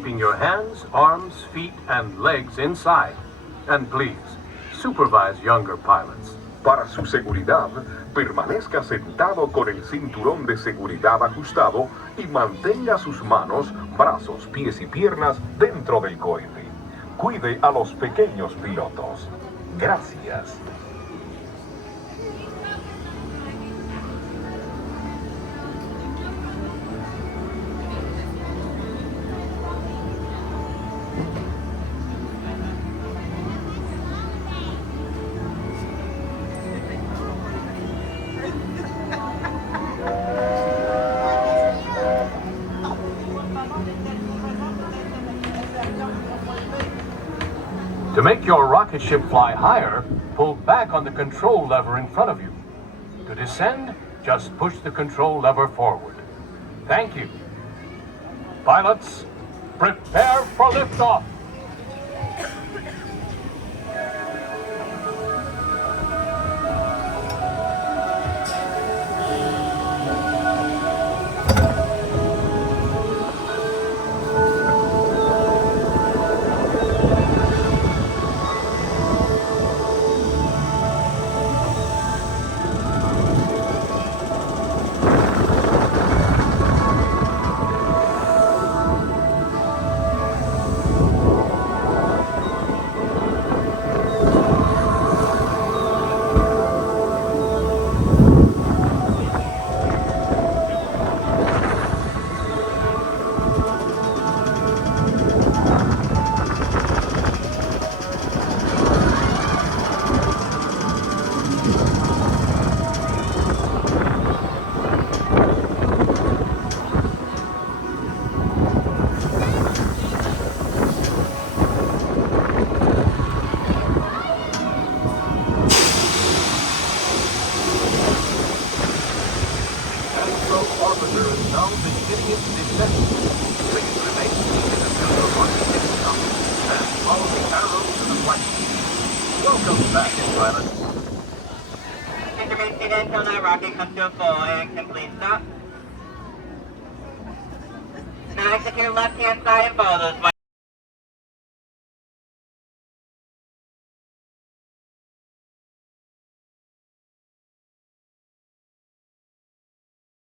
Keeping your hands, arms, feet, and legs inside. And please, supervise younger pilots. Para su seguridad, permanezca sentado con el cinturón de seguridad ajustado y mantenga sus manos, brazos, pies y piernas dentro del cohete. Cuide a los pequeños pilotos. Gracias. To make your rocket ship fly higher, pull back on the control lever in front of you. To descend, just push the control lever forward. Thank you. Pilots, prepare for liftoff. Astro Orbiter is now beginning its descent. Please remain seated until the rocket takes off and follow the arrow to the right. Welcome back, pilots. Please remain seated until that rocket comes to a full and complete stop. Now exit to your left-hand side and follow those